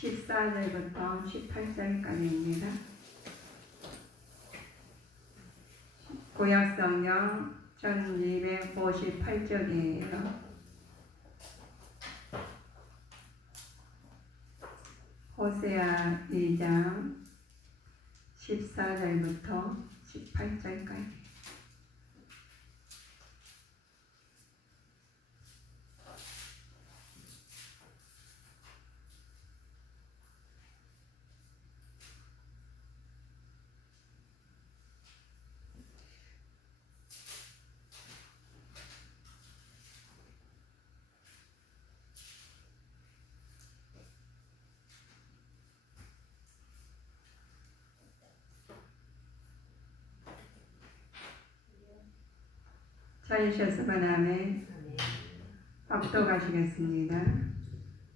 14절부터 18절까지입니다. 구약성경 1258쪽이에요. 호세아 2장 14절부터 18절까지. 찾으셨으면 아멘. 합독하시겠습니다.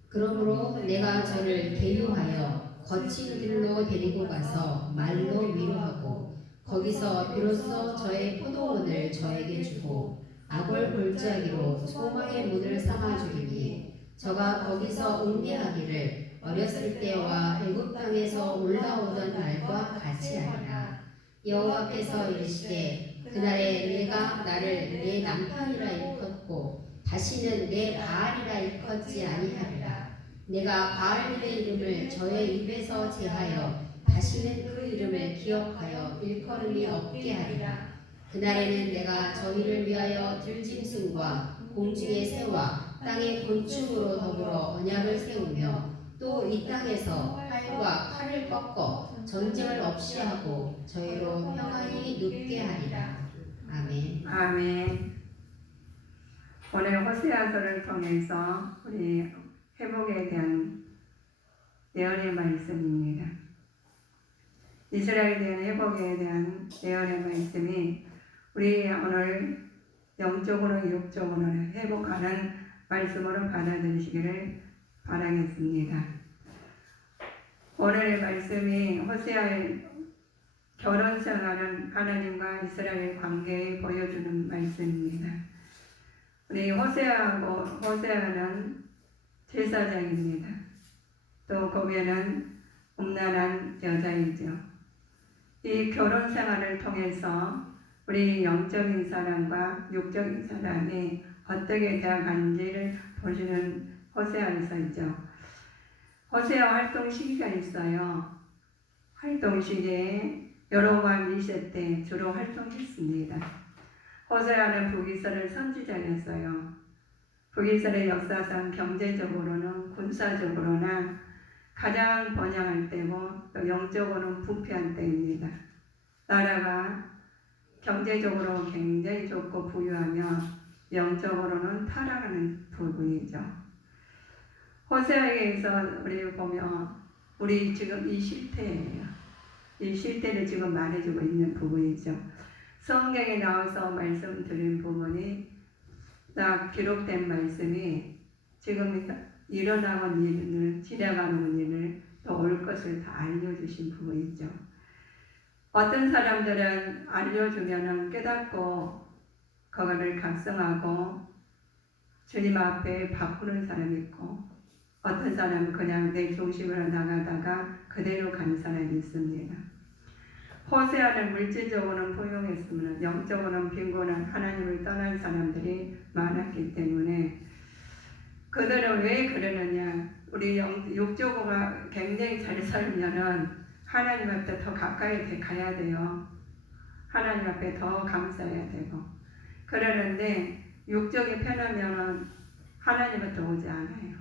그러므로 내가 저를 계유하여 거친 길로 데리고 가서 말로 위로하고 거기서 비로소 저의 포도원을 저에게 주고 악을 골짜기로 소망의 문을 삼아주리니 저가 거기서 음미하기를 어렸을 때와 애굽 땅에서 올라오던 날과 같이 하리라. 여호와께서 이르시되 그날에 내가 나를 내 남편이라 일컫고 다시는 내 바알이라 일컫지 아니하리라. 내가 바알의 이름을 저의 입에서 제하여 다시는 그 이름을 기억하여 일컬음이 없게 하리라. 그날에는 내가 저희를 위하여 들짐승과 공중의 새와 땅의 곤충으로 더불어 언약을 세우며 또 이 땅에서 활과 칼을 꺾어 전쟁을 없이 하고 저희로 평안히 눕게 하리라. 아멘. 아멘. 오늘 호세아서를 통해서 우리 회복에 대한 예언의 말씀입니다. 이스라엘에 대한 회복에 대한 예언의 말씀이 우리 오늘 영적으로 육적으로 회복하는 말씀으로 받아들이시기를 바라겠습니다. 오늘의 말씀이 호세아의 결혼 생활은 하나님과 이스라엘 관계에 보여주는 말씀입니다. 우리 호세아는 제사장입니다. 또 거기에는 음란한 여자이죠. 이 결혼 생활을 통해서 우리 영적인 사람과 육적인 사람이 어떻게 되어가는지를 보시는 호세아서죠. 호세아 활동 시기가 있어요. 활동 시기에 여로보암 2세 때 주로 활동했습니다. 호세아는 북이스라엘 선지자였어요. 북이스라엘 역사상 경제적으로는 군사적으로나 가장 번영할 때고 또 영적으로는 부패한 때입니다. 나라가 경제적으로 굉장히 좋고 부유하며 영적으로는 타락하는 부분이죠. 호세아에서 우리 보면 우리 지금 이 실태예요. 이 실태를 지금 말해주고 있는 부분이죠. 성경에 나와서 말씀드린 부분이 딱 기록된 말씀이 지금 일어나는 일을, 지나가는 일을 또 올 것을 다 알려주신 부분이죠. 어떤 사람들은 알려주면은 깨닫고 그거를 각성하고 주님 앞에 바꾸는 사람이 있고 어떤 사람은 그냥 내 중심으로 나가다가 그대로 가는 사람이 있습니다. 호세아는 물질적으로는 포용했으면 영적으로는 빈곤한 하나님을 떠난 사람들이 많았기 때문에 그들은 왜 그러느냐, 우리 육적으로 굉장히 잘 살면은 하나님 앞에 더 가까이 가야 돼요. 하나님 앞에 더 감사해야 되고 그러는데 육적이 편하면은 하나님은 더 오지 않아요.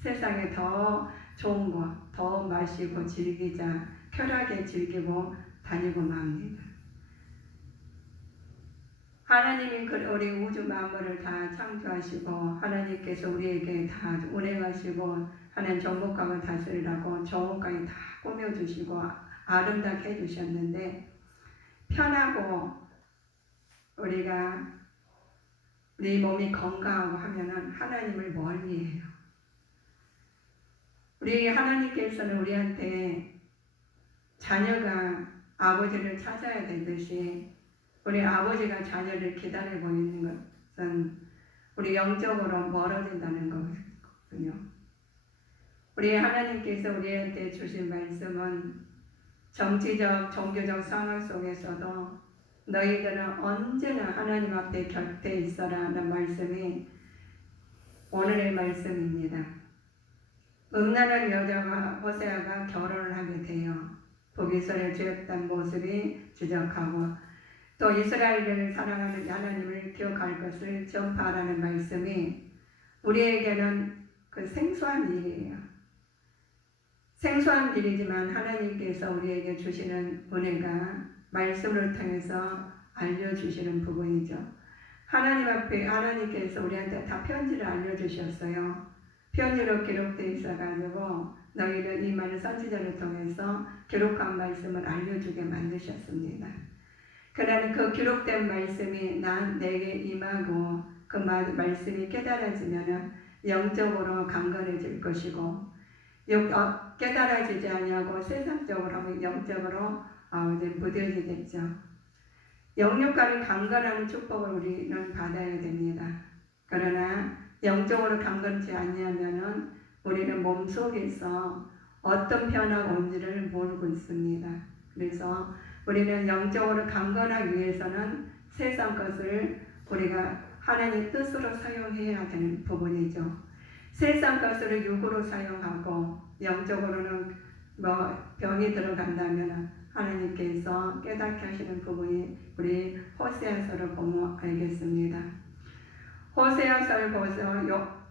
세상에 더 좋은 거, 더 마시고 즐기자, 쾌락에 즐기고 다니고 맙니다. 하나님이 우리 우주 만물을 다 창조하시고 하나님께서 우리에게 다 운행하시고 하나님 정복하고 다스리라고 정복까지 다 꾸며주시고 아름답게 해주셨는데 편하고 우리 몸이 건강하고 하면은 하나님을 멀리해요. 우리 하나님께서는 우리한테 자녀가 아버지를 찾아야 되듯이 우리 아버지가 자녀를 기다리고 있는 것은 우리 영적으로 멀어진다는 거거든요. 우리 하나님께서 우리한테 주신 말씀은 정치적, 종교적 상황 속에서도 너희들은 언제나 하나님 앞에 곁에 있어라 하는 말씀이 오늘의 말씀입니다. 음란한 여자와 호세아가 결혼을 하게 돼요. 보기선을 죄었던 모습이 지적하고 또 이스라엘을 사랑하는 하나님을 기억할 것을 전파하라는 말씀이 우리에게는 그 생소한 일이에요. 생소한 일이지만 하나님께서 우리에게 주시는 은혜가 말씀을 통해서 알려주시는 부분이죠. 하나님 앞에 하나님께서 우리한테 다 편지를 알려주셨어요. 편지로 기록되어 있어가지고 너희는 이 많은 선지자를 통해서 기록한 말씀을 알려주게 만드셨습니다. 그러나 그 기록된 말씀이 내게 임하고 그 말씀이 깨달아지면 영적으로 강건해질 것이고 깨달아지지 아니하고 세상적으로 하면 영적으로 이제 무뎌지겠죠. 영육간의 강건한 축복을 우리는 받아야 됩니다. 그러나 영적으로 강건치 아니하면은 우리는 몸속에서 어떤 변화가 온지를 모르고 있습니다. 그래서 우리는 영적으로 강건하기 위해서는 세상 것을 우리가 하나님 뜻으로 사용해야 되는 부분이죠. 세상 것을 육으로 사용하고 영적으로는 병이 들어간다면 하나님께서 깨닫게 하시는 부분이 우리 호세아서를 보면 알겠습니다. 호세아서를 보서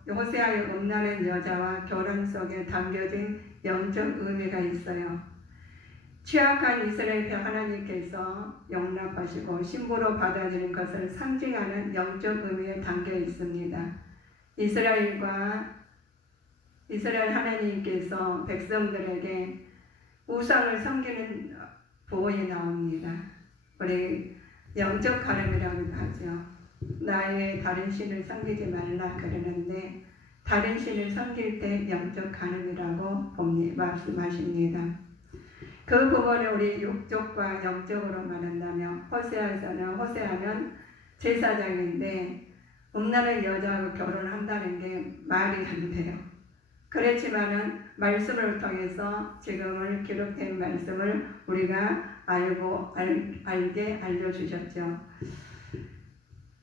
호세아의 음란한 여자와 결혼 속에 담겨진 영적 의미가 있어요. 취약한 이스라엘 하나님께서 용납하시고 신부로 받아들인 것을 상징하는 영적 의미에 담겨 있습니다. 이스라엘 하나님께서 백성들에게 우상을 섬기는 부분이 나옵니다. 우리 영적 가늠이라고 하죠. 나의 다른 신을 섬기지 말라 그러는데 다른 신을 섬길 때 영적 가늠이라고 말씀하십니다. 그 부분을 우리 육적과 영적으로 말한다면 호세아는 제사장인데 음란한 여자하고 결혼한다는 게 말이 안 돼요. 그렇지만은 말씀을 통해서 지금을 기록된 말씀을 우리가 알게 알려주셨죠.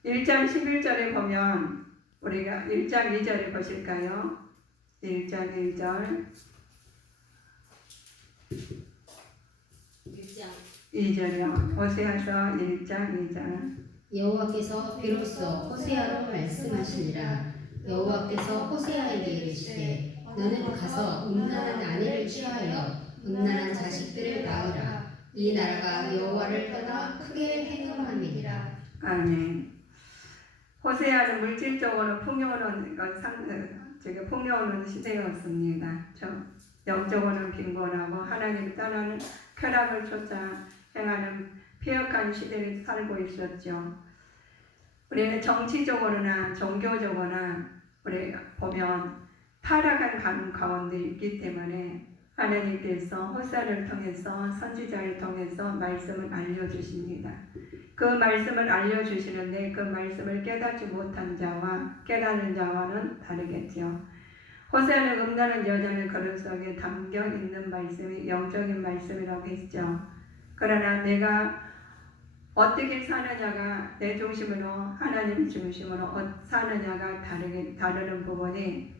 1장 11절에 보면 우리가 1장 2절에 보실까요? 1장 1절 2절이요. 호세아서 1장 2절 여호와께서 비로소 호세아로 말씀하시니라. 여호와께서 호세아에게 이르시되 너는 가서 음란한 아내를 취하여 음란한 자식들을 낳으라. 이 나라가 여호와를 떠나 크게 행음함이니라. 아멘. 호세아는 물질적으로 풍요로운 시대였습니다. 영적으로는 빈곤하고 하나님 떠나는 쾌락을 쫓아 행하는 폐역한 시대를 살고 있었죠. 우리는 정치적으로나 종교적으로나 우리가 보면 타락한 가운데 있기 때문에 하나님께서 호세아를 통해서 선지자를 통해서 말씀을 알려주십니다. 그 말씀을 알려주시는데 그 말씀을 깨닫지 못한 자와 깨닫는 자와는 다르겠죠. 호세아는 음란한 여자는 그런 속에 담겨 있는 말씀이 영적인 말씀이라고 했죠. 그러나 내가 어떻게 사느냐가 내 중심으로 하나님 중심으로 사느냐가 다르는 부분이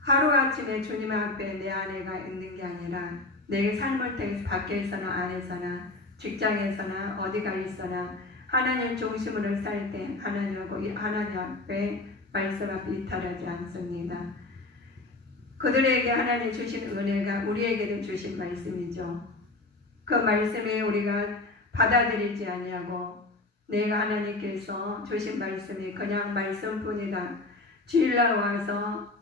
하루아침에 주님 앞에 내 아내가 있는 게 아니라 내 삶을 통해서 밖에서나 안에서나 직장에서나 어디가 있어나 하나님 중심으로 살 때 하나님 앞에 말씀 앞에 이탈하지 않습니다. 그들에게 하나님 주신 은혜가 우리에게도 주신 말씀이죠. 그 말씀이 우리가 받아들이지 아니하고 내가 하나님께서 주신 말씀이 그냥 말씀뿐이다. 주일날 와서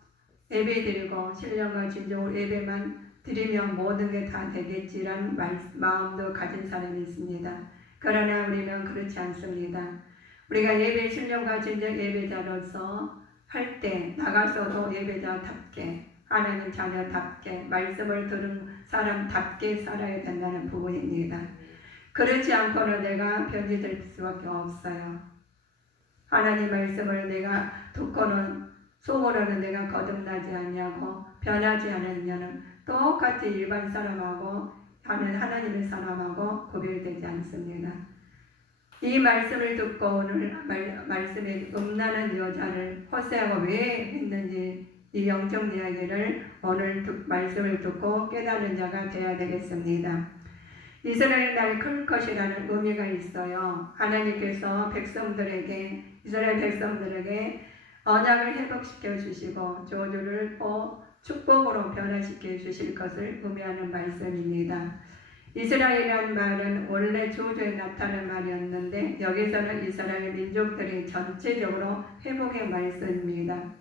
예배드리고 신령과 진정으로 예배만 드리면 모든 게 다 되겠지라는 마음도 가진 사람이 있습니다. 그러나 우리는 그렇지 않습니다. 우리가 예배 신령과 진정 예배자로서 할 때 나가서도 예배자답게 하나님 자녀답게 말씀을 들은 사람답게 살아야 된다는 부분입니다. 그렇지 않고는 내가 변질될 수밖에 없어요. 하나님 말씀을 내가 듣고는 속으로는 내가 거듭나지 않냐고 변하지 않으면 똑같이 일반 사람하고 하는 하나님의 사람하고 구별되지 않습니다. 이 말씀을 듣고 오늘 말씀에 음란한 여자를 호세아가 왜 했는지 이 영적 이야기를 오늘 말씀을 듣고 깨닫는 자가 되어야 되겠습니다. 이스라엘 날 클 것이라는 의미가 있어요. 하나님께서 이스라엘 백성들에게 언약을 회복시켜 주시고 저주를 축복으로 변화시켜 주실 것을 의미하는 말씀입니다. 이스라엘이라는 말은 원래 저주에 나타나는 말이었는데 여기서는 이스라엘 민족들이 전체적으로 회복의 말씀입니다.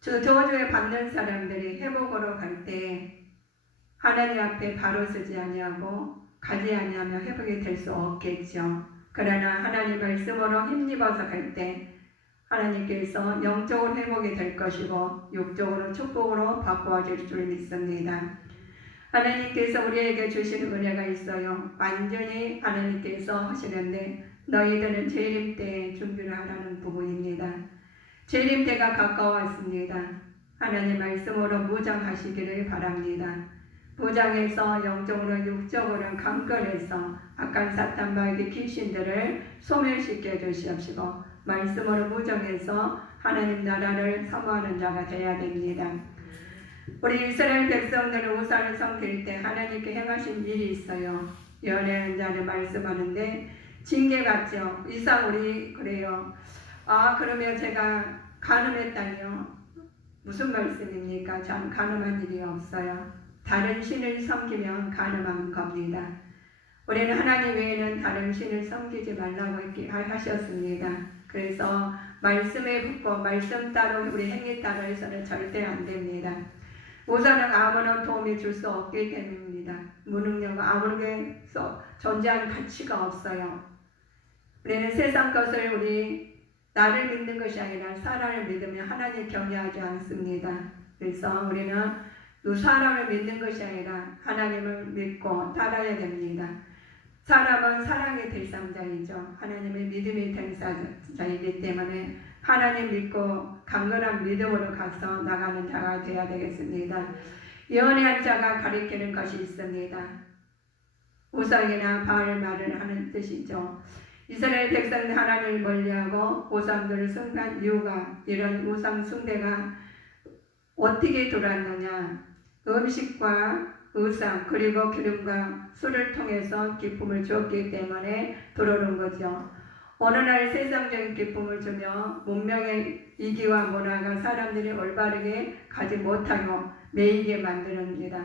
저주에 받는 사람들이 회복으로 갈 때 하나님 앞에 바로 서지 아니하고 가지 아니하면 회복이 될 수 없겠죠. 그러나 하나님 말씀으로 힘입어서 갈 때 하나님께서 영적으로 회복이 될 것이고 육적으로 축복으로 바꾸어 줄 줄 믿습니다. 하나님께서 우리에게 주시는 은혜가 있어요. 완전히 하나님께서 하시는데 너희들은 재림 때에 준비를 하라는 부분입니다. 재림 때가 가까웠습니다. 하나님 말씀으로 무장하시기를 바랍니다. 무장해서 영적으로 육적으로 강건해서 악한 사탄마귀 귀신들을 소멸시켜 주시옵시고 말씀으로 무장해서 하나님 나라를 사모하는 자가 되어야 됩니다. 우리 이스라엘 백성들은 우상을 섬길 때 하나님께 행하신 일이 있어요. 연애하는 자를 말씀하는데 징계받죠. 이상 우리 그래요. 그러면 제가 간음했다니요. 무슨 말씀입니까? 전 간음한 일이 없어요. 다른 신을 섬기면 간음한 겁니다. 우리는 하나님 외에는 다른 신을 섬기지 말라고 하셨습니다. 그래서 말씀에 붙고 말씀 따로 우리 행위 따로 해서는 절대 안 됩니다. 우선은 아무런 도움이 줄 수 없기 때문입니다. 무능력은 아무에게 존재하는 가치가 없어요. 우리는 세상 것을 나를 믿는 것이 아니라 사람을 믿으면 하나님 경외하지 않습니다. 그래서 우리는 사람을 믿는 것이 아니라 하나님을 믿고 따라야 됩니다. 사람은 사랑의 대상자이죠. 하나님의 믿음의 대상자이기 때문에 하나님 믿고 강건한 믿음으로 가서 나가는 자가 되어야 되겠습니다. 연애한 자가 가리키는 것이 있습니다. 우상이나 바알 말을 하는 뜻이죠. 이스라엘 백성들 하나님을 멀리하고 우상들을 숭배한 이유가 이런 우상 숭배가 어떻게 들어왔느냐. 음식과 의상 그리고 기름과 술을 통해서 기쁨을 주었기 때문에 들어오는 거죠. 어느 날 세상적인 기쁨을 주며 문명의 이기와 문화가 사람들이 올바르게 가지 못하고 매이게 만드는니다.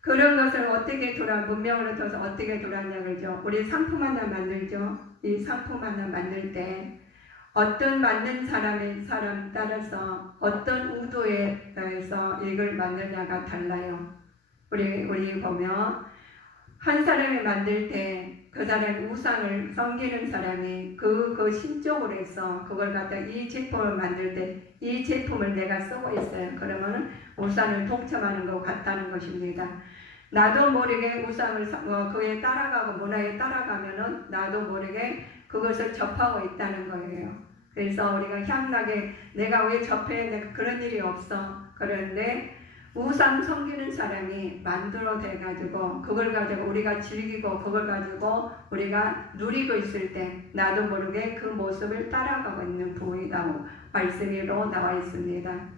그런 것을 어떻게 문명으로 통해서 어떻게 돌아왔냐 그러죠. 우리 상품 하나 만들죠. 이 상품 하나 만들 때 어떤 만든 사람 따라서 어떤 의도에 따라서 이걸 만드냐가 달라요. 우리 보면 한 사람이 만들 때 그 사람이 우상을 섬기는 사람이 그 신적으로 해서 그걸 갖다 이 제품을 만들 때 이 제품을 내가 쓰고 있어요. 그러면 우상을 독점하는 것 같다는 것입니다. 나도 모르게 우상을 그에 따라가고 문화에 따라가면은 나도 모르게 그것을 접하고 있다는 거예요. 그래서 우리가 향락에 내가 왜 접해? 내가 그런 일이 없어. 그런데 우상 섬기는 사람이 만들어 돼가지고 그걸 가지고 우리가 즐기고 그걸 가지고 우리가 누리고 있을 때 나도 모르게 그 모습을 따라가고 있는 부분이라고 말씀으로 나와 있습니다.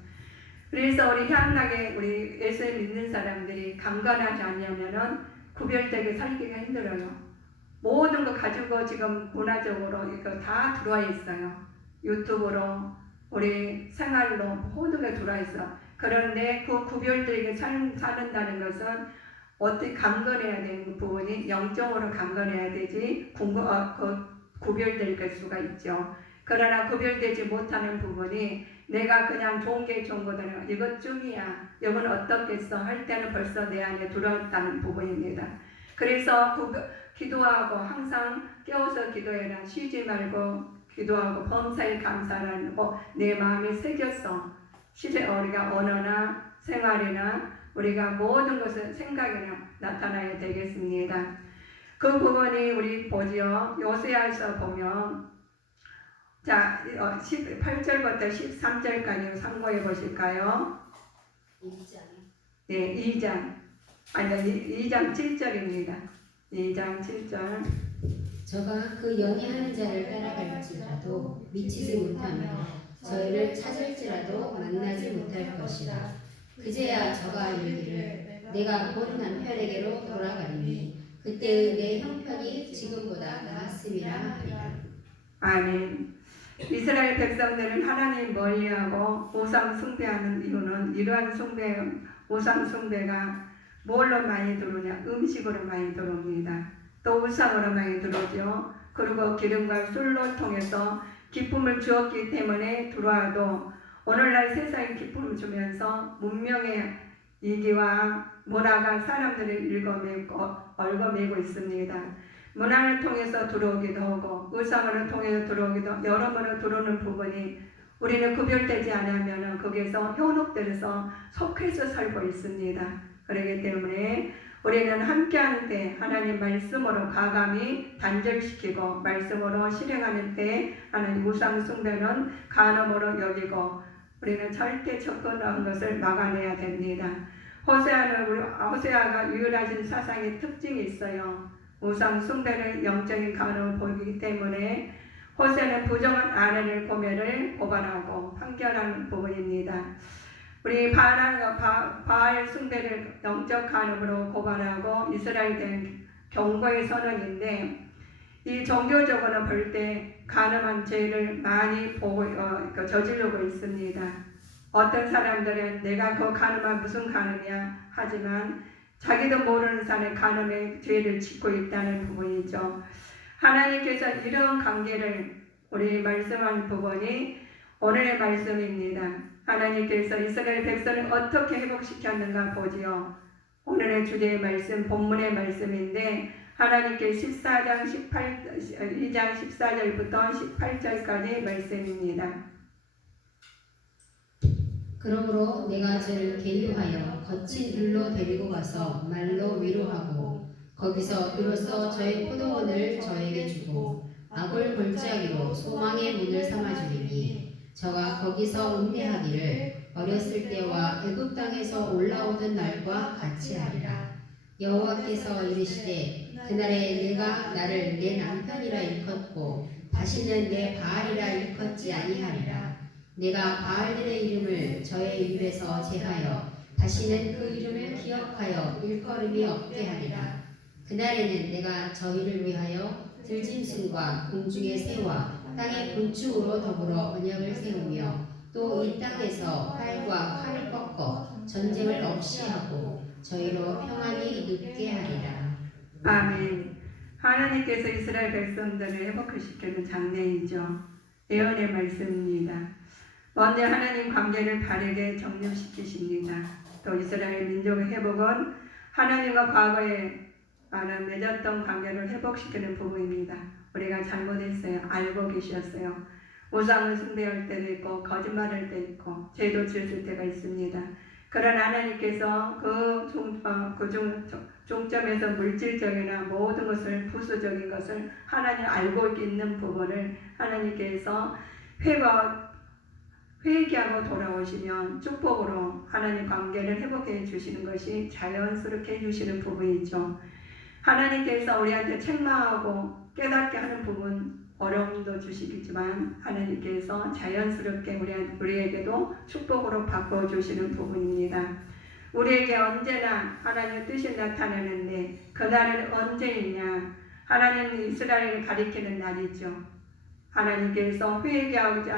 그래서 우리 향락에 우리 예수를 믿는 사람들이 강건하지 않으면은 구별되게 살기가 힘들어요. 모든 거 가지고 지금 문화적으로 이거 다 들어와 있어요. 유튜브로 우리 생활로 모든 게 들어와 있어. 그런데 그 구별되게 사는다는 것은 어떻게 강건해야 되는 부분이 영적으로 강건해야 되지 구별될 수가 있죠. 그러나 구별되지 못하는 부분이 내가 그냥 좋은 게 좋은 거다. 이것 중이야. 이건 어떻겠어? 할 때는 벌써 내 안에 들어있다는 부분입니다. 그래서 기도하고 항상 깨워서 기도해라. 쉬지 말고 기도하고 범사에 감사라는 내 마음에 새겼어. 실제 우리가 언어나 생활이나 우리가 모든 것은 생각이나 나타나야 되겠습니다. 그 부분이 우리 보지요. 요새에서 보면 자, 8절부터 13절까지 참고해 보실까요? 네, 2장. 아니, 2장 7절입니다. 2장 7절. 저가 그 연애하는 자를 따라갈지라도 미치지 못하며 저희를 찾을지라도 만나지 못할 것이라. 그제야 저가 이르기를 내가 본 남편에게로 돌아가리니 그때의 내 형편이 지금보다 나았음이라 하리라. 아멘. 이스라엘 백성들은 하나님 멀리하고 우상 숭배하는 이유는 이러한 우상 숭배가 뭘로 많이 들어오냐? 음식으로 많이 들어옵니다. 또 우상으로 많이 들어오죠. 그리고 기름과 술로 통해서 기쁨을 주었기 때문에 들어와도 오늘날 세상에 기쁨을 주면서 문명의 이기와 문화가 사람들을 얽어매고 있습니다. 문화를 통해서 들어오기도 하고 의상을 통해서 들어오기도 하고 여러모로 들어오는 부분이 우리는 구별되지 않으면 거기에서 현혹돼서 속해서 살고 있습니다. 그렇기 때문에 우리는 함께하는 때 하나님 말씀으로 과감히 단절시키고 말씀으로 실행하는 때 하나님 우상 숭배는 간음으로 여기고 우리는 절대 접근한 것을 막아내야 됩니다. 호세아가 유일하신 사상의 특징이 있어요. 우상 숭배는 영적인 간음을 보이기 때문에 호세는 부정한 아내를 고발하고 판결하는 부분입니다. 우리 바알 숭배를 영적 간음으로 고발하고 이스라엘에 대한 경고의 선언인데 이 종교적으로 볼 때 간음한 죄를 많이 저지르고 있습니다. 어떤 사람들은 내가 그 간음한 무슨 간음이야 하지만 자기도 모르는 사람의 간음의 죄를 짓고 있다는 부분이죠. 하나님께서 이런 관계를 우리 말씀한 부분이 오늘의 말씀입니다. 하나님께서 이스라엘 백성을 어떻게 회복시켰는가 보지요. 오늘의 주제의 말씀, 본문의 말씀인데 하나님께 2장 14절부터 18절까지 말씀입니다. 그러므로 내가 저를 계류하여 거친 들로 데리고 가서 말로 위로하고 거기서 비로소 저의 포도원을 저에게 주고 악을 골짜기로 소망의 문을 삼아주리니 저가 거기서 음미하기를 어렸을 때와 애굽 땅에서 올라오던 날과 같이 하리라. 여호와께서 이르시되 그날에 내가 나를 내 남편이라 일컫고 다시는 내 바알이라 일컫지 아니하리라. 내가 바알들의 이름을 저의 입에서 제하여 다시는 그 이름을 기억하여 일컬음이 없게 하리라. 그날에는 내가 저희를 위하여 들짐승과 공중의 새와 땅의 곤충으로 더불어 언약을 세우며 또 이 땅에서 활과 칼을 꺾어 전쟁을 없이 하고 저희로 평안히 눕게 하리라. 아멘. 하나님께서 이스라엘 백성들을 회복시키는 장례이죠. 예언의 말씀입니다. 먼저 하나님 관계를 바르게 정립시키십니다. 또 이스라엘 민족의 회복은 하나님과 과거에 맺었던 관계를 회복시키는 부분입니다. 우리가 잘못했어요. 알고 계셨어요. 우상을 숭배할 때도 있고 거짓말할 때 있고 죄도 지을 때가 있습니다. 그러나 하나님께서 그 종점에서 물질적이나 모든 것을 부수적인 것을 하나님 알고 있는 부분을 하나님께서 회개하고 돌아오시면 축복으로 하나님 관계를 회복해 주시는 것이 자연스럽게 해주시는 부분이죠. 하나님께서 우리한테 책망하고 깨닫게 하는 부분 어려움도 주시겠지만 하나님께서 자연스럽게 우리에게도 축복으로 바꿔주시는 부분입니다. 우리에게 언제나 하나님의 뜻이 나타나는데 그날은 언제이냐? 하나님 이스라엘을 가리키는 날이죠. 하나님께서 회개하지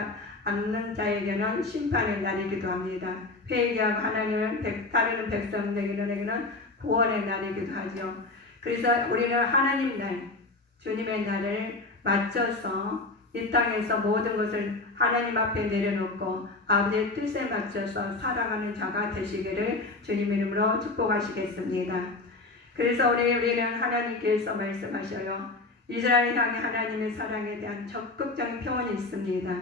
않는 자에게는 심판의 날이기도 합니다. 회개하고 하나님을 따르는 백성들에게는 구원의 날이기도 하죠. 그래서 우리는 하나님 날, 주님의 날을 맞춰서 이 땅에서 모든 것을 하나님 앞에 내려놓고 아버지의 뜻에 맞춰서 살아가는 자가 되시기를 주님 이름으로 축복하시겠습니다. 그래서 우리는 하나님께서 말씀하셔요. 이스라엘 향해 하나님의 사랑에 대한 적극적인 표현이 있습니다.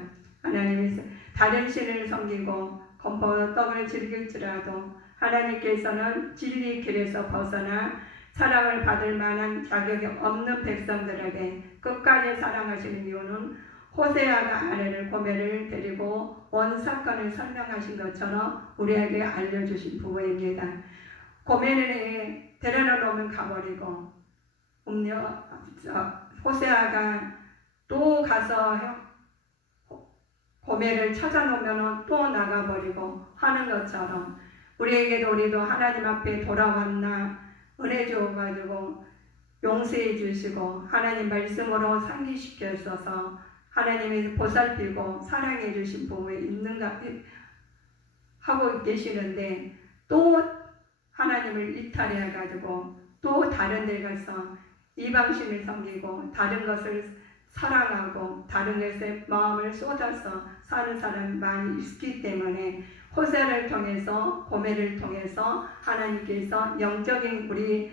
하나님이 다른 신을 섬기고 건포도 떡을 즐길지라도 하나님께서는 진리 길에서 벗어나 사랑을 받을 만한 자격이 없는 백성들에게 끝까지 사랑하시는 이유는 호세아가 아내를 고멜을 데리고 온 사건을 설명하신 것처럼 우리에게 알려주신 부분입니다. 고멜을 데려놓으면 가버리고 호세아가 또 가서 고멜을 찾아놓으면 또 나가버리고 하는 것처럼 우리도 하나님 앞에 돌아왔나 은혜 주어가지고 용서해 주시고 하나님 말씀으로 상기시켜주셔서 하나님이 보살피고 사랑해 주신 부분이 있는가 하고 계시는데 또 하나님을 이탈해 가지고 또 다른 데 가서 이방신을 섬기고 다른 것을 사랑하고 다른 것에 마음을 쏟아서 사는 사람이 많이 있기 때문에 호세를 통해서 고멜을 통해서 하나님께서 영적인 우리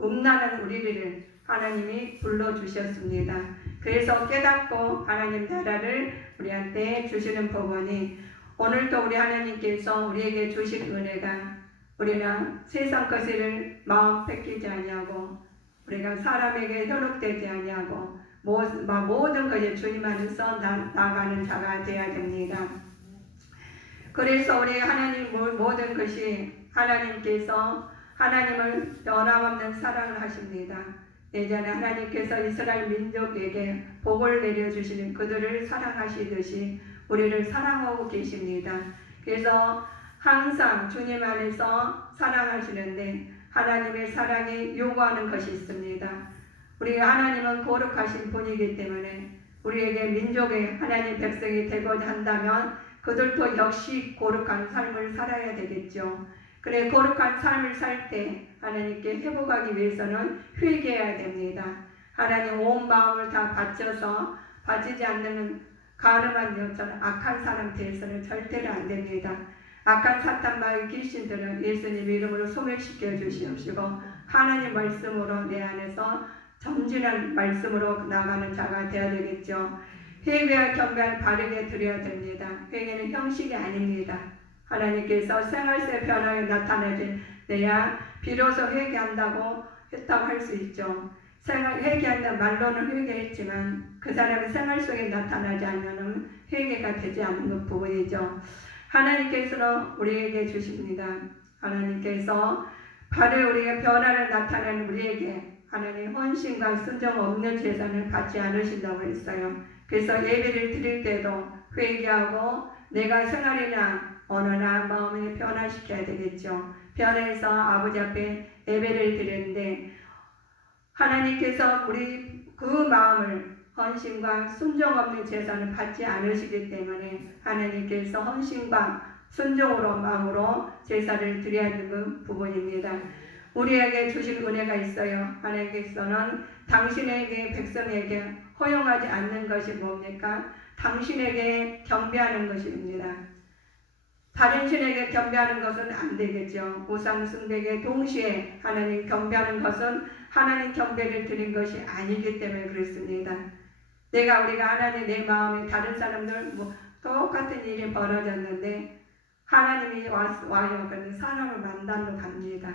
음란한 우리를 하나님이 불러주셨습니다. 그래서 깨닫고 하나님 나라를 우리한테 주시는 부분이 오늘도 우리 하나님께서 우리에게 주신 은혜가 우리는 세상 것을 마음 뺏기지 아니하고 우리가 사람에게 현혹되지 아니하고 모든 것에 주님 안에서 나가는 자가 되어야 됩니다. 그래서 우리 하나님 모든 것이 하나님께서 하나님을 변함없는 사랑을 하십니다. 예전에 하나님께서 이스라엘 민족에게 복을 내려주시는 그들을 사랑하시듯이 우리를 사랑하고 계십니다. 그래서 항상 주님 안에서 사랑하시는데 하나님의 사랑이 요구하는 것이 있습니다. 우리 하나님은 거룩하신 분이기 때문에 우리에게 민족의 하나님 백성이 되고자 한다면 그들도 역시 거룩한 삶을 살아야 되겠죠. 그래 거룩한 삶을 살 때 하나님께 회복하기 위해서는 회개해야 됩니다. 하나님 온 마음을 다 바치지 않는 가늠한 여자는 악한 사람 되어서는 절대로 안 됩니다. 악한 사탄마의 귀신들은 예수님 이름으로 소멸시켜 주시옵시고 하나님 말씀으로 내 안에서 점진한 말씀으로 나가는 자가 되어야 되겠죠. 회개와 경배를 바르게 드려야 됩니다. 회개는 형식이 아닙니다. 하나님께서 생활세 변화에 나타내야 비로소 회개한다고 했다고 할 수 있죠. 회개한다 말로는 회개했지만 그 사람의 생활 속에 나타나지 않으면 회개가 되지 않는 것 부분이죠. 하나님께서는 우리에게 주십니다. 하나님께서 바로 우리의 변화를 나타내는 우리에게 하나님 헌신과 순종 없는 제사를 받지 않으신다고 했어요. 그래서 예배를 드릴 때도 회개하고 내가 생활이나 언어나 마음을 변화시켜야 되겠죠. 변해서 아버지 앞에 예배를 드리는데 하나님께서 우리 그 마음을 헌신과 순종 없는 제사를 받지 않으시기 때문에 하나님께서 헌신과 순종으로 마음으로 제사를 드려야 하는 부분입니다. 우리에게 주신 은혜가 있어요. 하나님께서는 당신에게 백성에게 허용하지 않는 것이 뭡니까? 당신에게 경배하는 것입니다. 다른 신에게 경배하는 것은 안 되겠죠. 우상 숭배에 동시에 하나님 경배하는 것은 하나님 경배를 드린 것이 아니기 때문에 그렇습니다. 우리가 하나님 내 마음에 다른 사람들 똑같은 일이 벌어졌는데 하나님이 와요. 그런데 사람을 만나러 갑니다.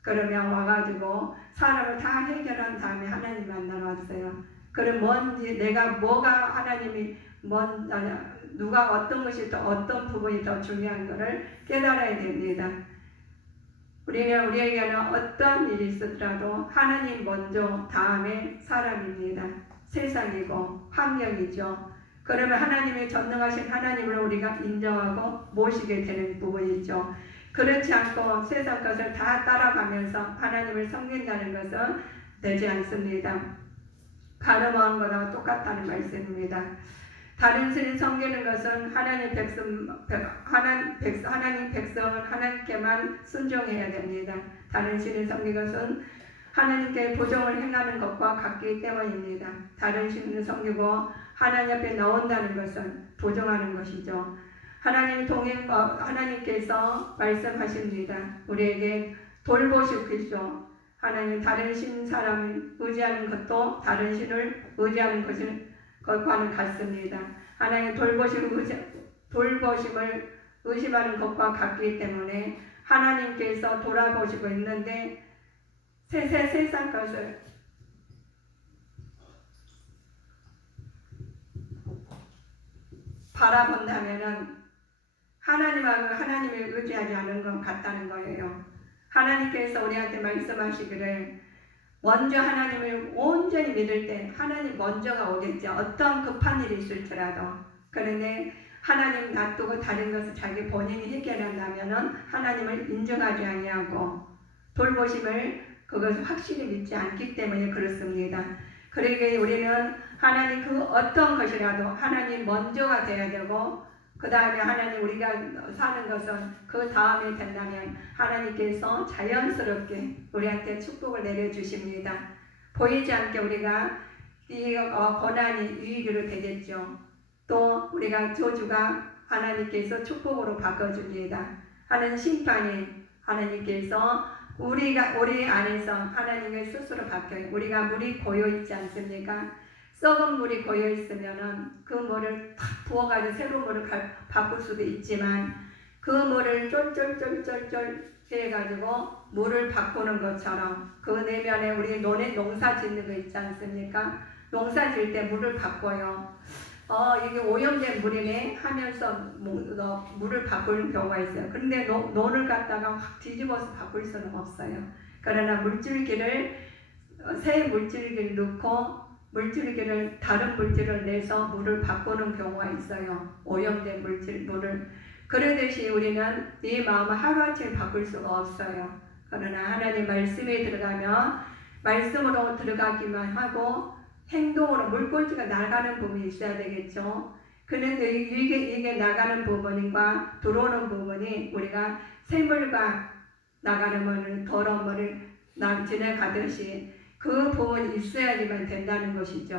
그러면 와가지고 사람을 다 해결한 다음에 하나님 만나러 왔어요. 그럼 뭔지 뭐가 하나님이 누가 어떤 것이 더 어떤 부분이 더 중요한 것을 깨달아야 됩니다. 우리에게는 어떤 일이 있었더라도 하나님 먼저 다음에 사람입니다. 세상이고 환경이죠. 그러면 하나님의 전능하신 하나님을 우리가 인정하고 모시게 되는 부분이죠. 그렇지 않고 세상 것을 다 따라가면서 하나님을 섬긴다는 것은 되지 않습니다. 가늠한 거나 똑같다는 말씀입니다. 다른 신을 섬기는 것은 하나님 백성은 하나님께만 순종해야 됩니다. 다른 신을 섬기는 것은 하나님께 부정을 행하는 것과 같기 때문입니다. 다른 신을 섬기고 하나님 앞에 나온다는 것은 부정하는 것이죠. 하나님께서 말씀하십니다. 우리에게 돌보시옵시고 하나님 다른 신 사람을 의지하는 것도 다른 신을 의지하는 것과는 같습니다. 하나님 돌보심을 의심하는 것과 같기 때문에 하나님께서 돌아보시고 있는데 세상 것을 바라본다면은 하나님하고 하나님을 의지하지 않은 것 같다는 거예요. 하나님께서 우리한테 말씀하시기를 먼저 하나님을 온전히 믿을 때 하나님 먼저가 오겠죠. 어떤 급한 일이 있을지라도. 그런데 하나님 놔두고 다른 것을 자기 본인이 해결한다면은 하나님을 인정하지 아니하고 돌보심을 그것을 확실히 믿지 않기 때문에 그렇습니다. 그러기에 우리는 하나님 그 어떤 것이라도 하나님 먼저가 돼야 되고 그 다음에 하나님 우리가 사는 것은 그 다음에 된다면 하나님께서 자연스럽게 우리한테 축복을 내려주십니다. 보이지 않게 우리가 이 고난이 유익으로 되겠죠. 또 우리가 저주가 하나님께서 축복으로 바꿔줍니다. 하는 심판이 하나님께서 우리 안에서 하나님의 스스로 바뀌어요. 우리가 물이 고여있지 않습니까? 썩은 물이 고여있으면은 그 물을 탁 부어가지고 새로운 물을 바꿀 수도 있지만 그 물을 쫄쫄쫄쫄쫄 해가지고 물을 바꾸는 것처럼 그 내면에 우리 농사 짓는 거 있지 않습니까? 농사 질 때 물을 바꿔요. 이게 오염된 물이네 하면서 물을 바꾸는 경우가 있어요. 그런데 논을 갖다가 확 뒤집어서 바꿀 수는 없어요. 그러나 새 물줄기를 넣고 물줄기를 다른 물질을 내서 물을 바꾸는 경우가 있어요. 오염된 물을. 그러듯이 우리는 이 마음을 하루아침에 바꿀 수가 없어요. 그러나 하나님 말씀에 들어가면 말씀으로 들어가기만 하고 행동으로 물꼬지가 나가는 부분이 있어야 되겠죠. 그런데 이게 나가는 부분과 들어오는 부분이 우리가 새물과 나가는 물을 더러운 물을 지나가듯이 그 부분이 있어야지만 된다는 것이죠.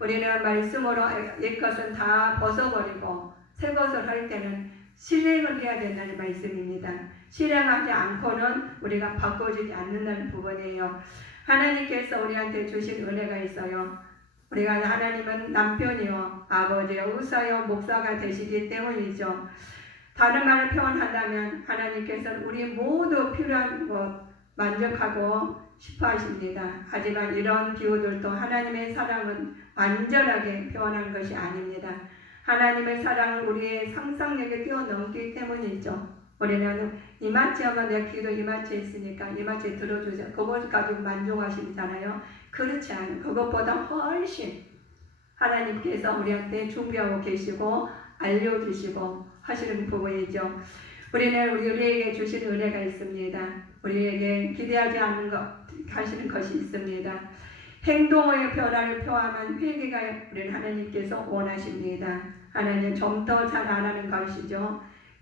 우리는 말씀으로 옛것은 다 벗어버리고 새 것을 할 때는 실행을 해야 된다는 말씀입니다. 실행하지 않고는 우리가 바꿔주지 않는다는 부분이에요. 하나님께서 우리한테 주신 은혜가 있어요. 우리가 하나님은 남편이요 아버지요 의사요 목사가 되시기 때문이죠. 다른 말을 표현한다면 하나님께서는 우리 모두 필요한 것 만족하고 싶어 하십니다. 하지만 이런 기호들도 하나님의 사랑은 완전하게 표현한 것이 아닙니다. 하나님의 사랑은 우리의 상상력에 뛰어넘기 때문이죠. 우리는 이마치 하면 내 기도 이마치에 있으니까 이마치에 들어주세요. 그걸 가지고 만족하시잖아요. 그렇지 않아요. 그것보다 훨씬 하나님께서 우리한테 준비하고 계시고 알려주시고 하시는 부분이죠. 우리에게 주신 은혜가 있습니다. 우리에게 기대하지 않는 하시는 것이 있습니다. 행동의 변화를 표하면 회개가 우리는 하나님께서 원하십니다. 하나님 좀 더 잘 알아가는 것이죠.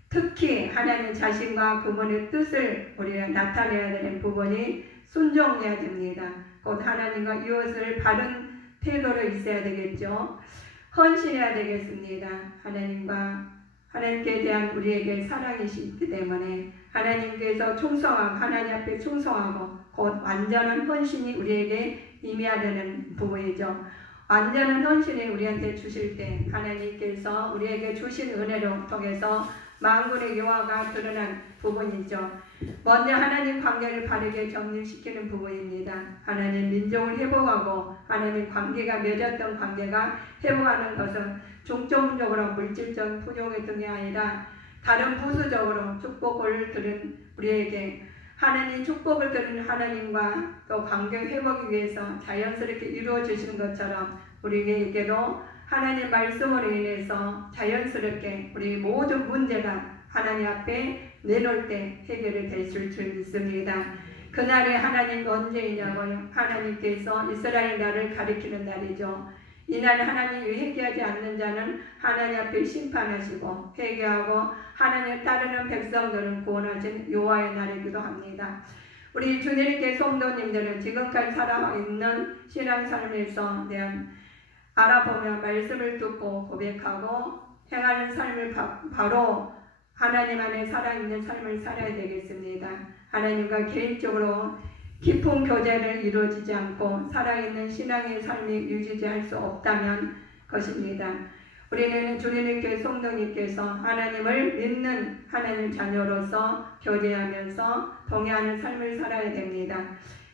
특히 하나님 자신과 그분의 뜻을 우리가 나타내야 되는 부분이 순종해야 됩니다. 곧 하나님과 이웃을 바른 태도로 있어야 되겠죠. 헌신해야 되겠습니다. 하나님께 대한 우리에게 사랑이시기 때문에 하나님께서 하나님 앞에 충성하고 곧 완전한 헌신이 우리에게 임해야 되는 부분이죠. 완전한 헌신을 우리한테 주실 때 하나님께서 우리에게 주신 은혜로 통해서 만군의 여호와가 드러난 부분이죠. 먼저 하나님 관계를 바르게 정립시키는 부분입니다. 하나님 민족을 회복하고 하나님 관계가 맺었던 관계가 회복하는 것은 중점적으로 물질적 풍요의 등이 아니라 다른 부수적으로 축복을 들은 우리에게 하나님 축복을 들은 하나님과 또 관계 회복을 위해서 자연스럽게 이루어지시는 것처럼 우리에게도 하나님 말씀으로 인해서 자연스럽게 우리 모든 문제가 하나님 앞에 내놓을 때 해결이 되실 줄 믿습니다. 그날에 하나님 언제이냐고요? 하나님께서 이스라엘 나라를 가리키는 날이죠. 이날 하나님이 회개하지 않는 자는 하나님 앞에 심판하시고 회개하고 하나님을 따르는 백성들은 구원하신 여호와의 날이기도 합니다. 우리 주님께 성도님들은 지금까지 살아있는 신앙삶에서 대한 알아보며 말씀을 듣고 고백하고 행하는 삶을 바로 하나님 안에 살아있는 삶을 살아야 되겠습니다. 하나님과 개인적으로 깊은 교제를 이루어지지 않고 살아있는 신앙의 삶이 유지할 수 없다면 것입니다. 우리는 주님께 성도님께서 하나님을 믿는 하나님 자녀로서 교제하면서 동의하는 삶을 살아야 됩니다.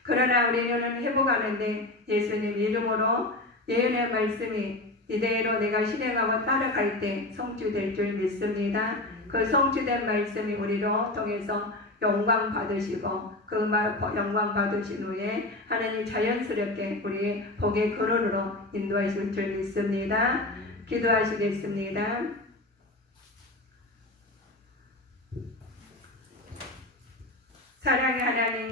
그러나 우리는 회복하는데 예수님 이름으로 예언의 말씀이 이대로 내가 실행하고 따라갈 때 성취될 줄 믿습니다. 그 성취된 말씀이 우리로 통해서 영광 받으시고 그 영광 받으신 후에 하나님 자연스럽게 우리 복의 근원으로 인도하실 줄 믿습니다. 기도하시겠습니다. 사랑의 하나님